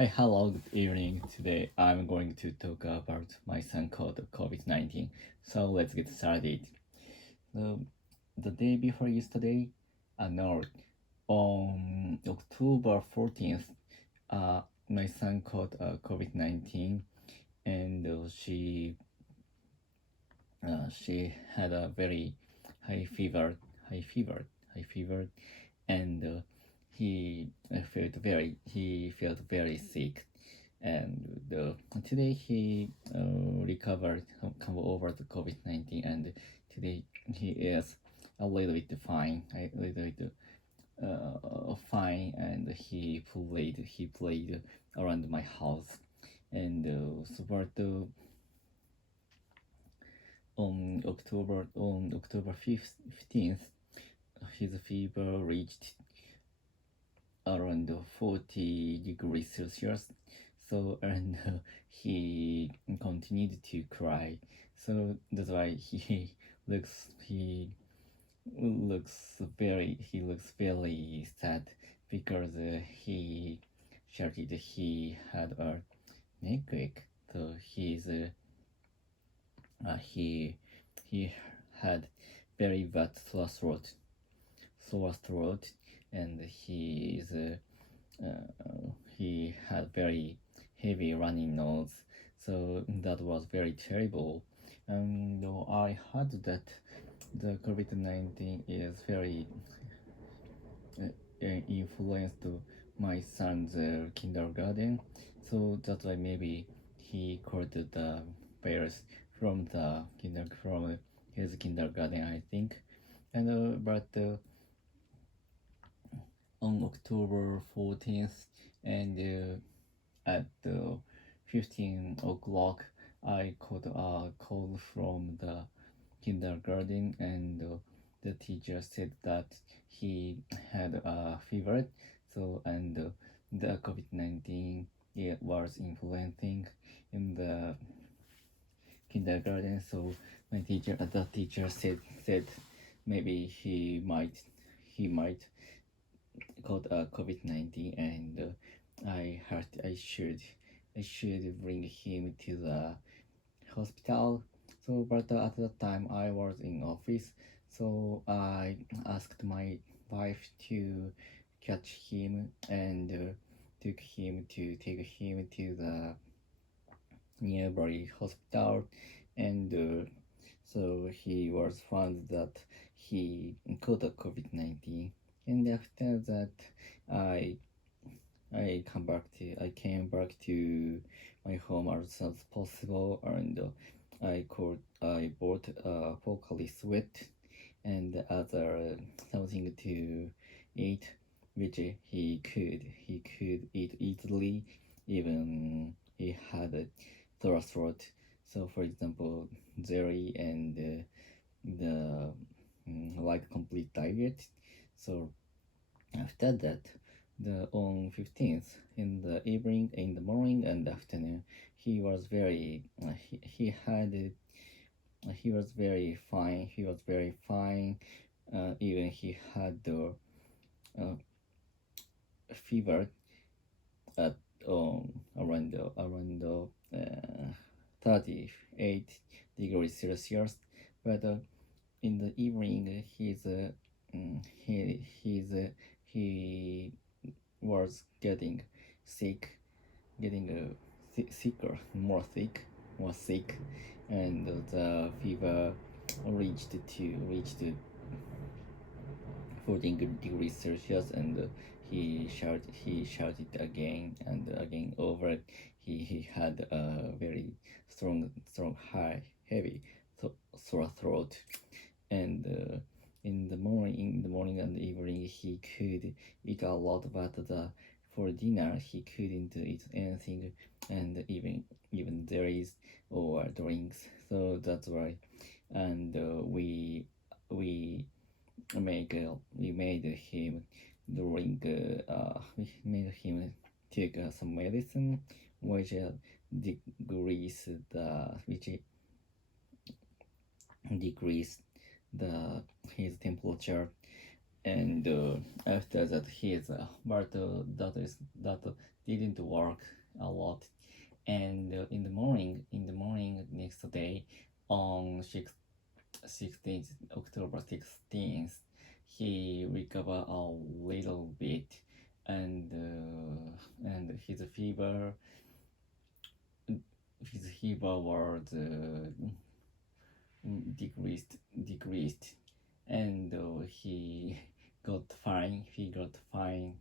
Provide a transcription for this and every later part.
Hi, hello, good evening. Today I'm going to talk about my son called COVID-19. So let's get started. The, the day before yesterday, no, on October 14th, my son caught COVID-19 and she had a very high fever, high fever, high fever, and he felt very sick, and today he recovered, come over the COVID-19, and today he is a little bit fine, a little bit fine, and he played around my house, and so far on October 15th, his fever reached around 40 degrees Celsius. So, and he continued to cry. So that's why he looks very sad, because he shouted he had a neck ache. So he had very bad sore throat, and he had very heavy running nose. So that was very terrible. Though I heard that the COVID-19 is very influenced my son's kindergarten, so that's why maybe he caught the virus from his kindergarten, I think. And but on October 14th, and at 15 o'clock, I got a call from the kindergarten, and the teacher said that he had a fever. So, and the COVID-19, it was influencing in the kindergarten. So the teacher said maybe he might got COVID-19, and I heard I should bring him to the hospital. So, but at that time I was in office, so I asked my wife to catch him, and take him to the nearby hospital, and so he was found that he caught a COVID-19, and after that I I came back to my home as soon as possible, and I bought a Pocari Sweat and other something to eat, which he could eat easily, even he had a sore throat. So, for example, Jerry and the like complete diet. So after that, the on 15th, in the evening, in the morning and afternoon, he was very he was very fine. He was very fine. Even he had the fever at around 38 degrees Celsius, but in the evening he was getting sick, getting more sick, and the fever reached 14 degrees Celsius, and he shouted again and again over it. He had a very strong, heavy sore throat, and in the morning and evening he could eat a lot, but for dinner he couldn't eat anything, and even dairies or drinks. So that's why, and we made him take some medicine, which decrease the which decrease the his temperature, and after that his but that didn't work a lot. And in the morning next day, on 16th October 16th, he recovered a little bit, and his fever was decreased, and he got fine. He got fine,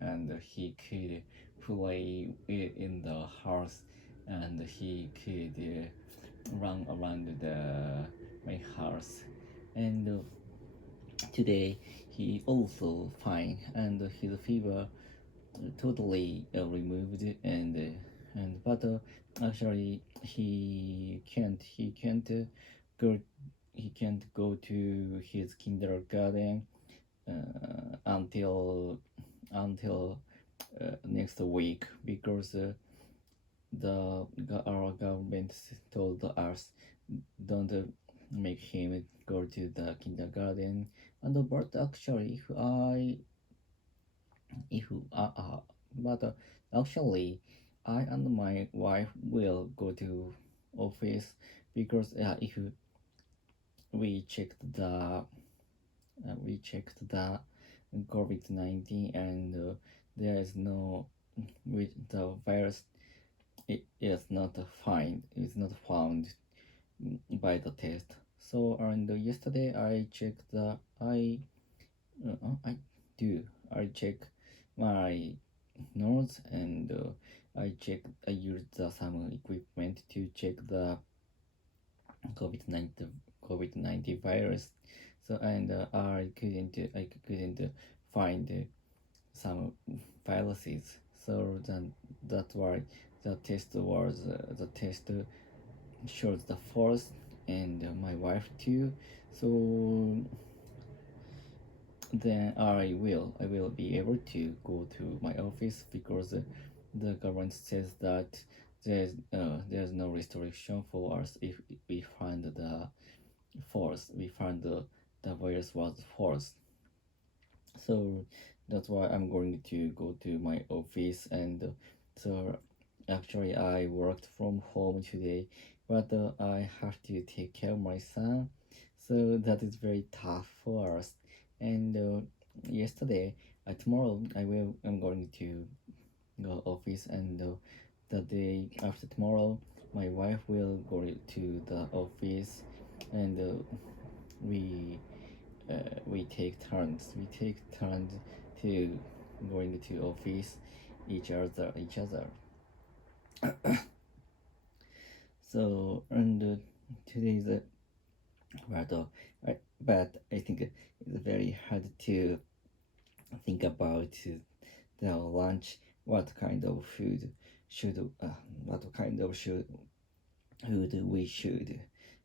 and he could play in the house, and he could run around my house. And today he also fine, and his fever totally removed, and but actually go he can't go to his kindergarten until next week, because our government told us don't make him go to the kindergarten. And but actually if but actually I and my wife will go to office, because if we checked the COVID-19, and there is no, with the virus, it is not found by the test. So, and yesterday I checked the I do I check my nose, and I used some equipment to check the COVID-19 virus. So, and I couldn't find some viruses. So then that's why the test shows the force, and my wife too. So then I will be able to go to my office, because the government says that there's no restriction for us if we find the virus was false. So that's why I'm going to go to my office. And so actually I worked from home today, but I have to take care of my son, so that is very tough for us. And yesterday tomorrow I'm going to go office, and the day after tomorrow my wife will go to the office, and we we take turns. To going to office each other. So, and today's but I think it's very hard to think about the lunch. What kind of food should what kind of food we should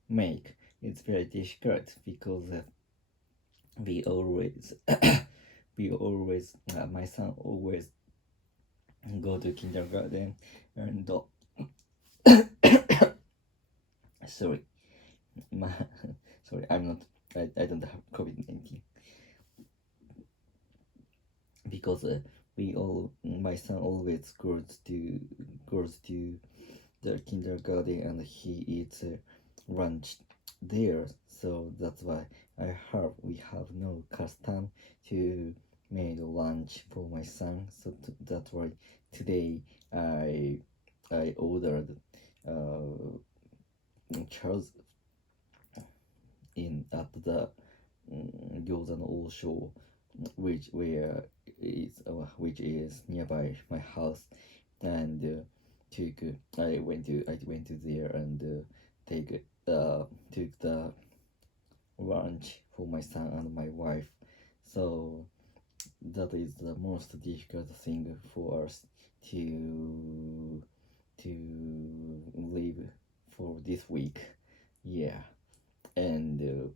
make? It's very difficult, because we always my son always go to kindergarten, and sorry, my, sorry, I don't have COVID-19, because my son always goes to the kindergarten, and he eats lunch there. So that's why we have no custom to make lunch for my son. So that's why today I ordered Charles in at the Gyoza no Osho, which is nearby my house. And I went to there, and took the lunch for my son and my wife. So that is the most difficult thing for us to live for this week. Yeah. And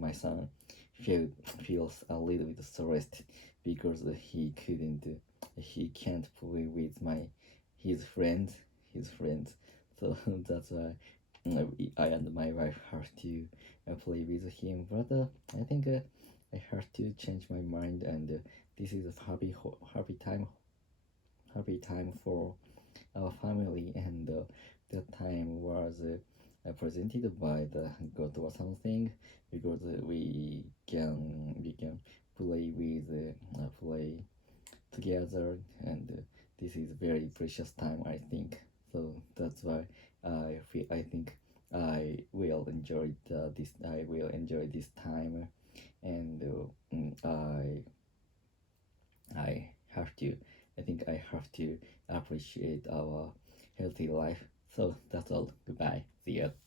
my son feels a little bit stressed, because he can't play with his friends. So that's why I and my wife have to play with him, but I think I have to change my mind, and this is a happy time for our family, and that time was presented by the God or something, because we can play together, and this is very precious time, I think. So that's why I think I will enjoy this time, and I have to I think I have to appreciate our healthy life. So that's all. Goodbye. See you.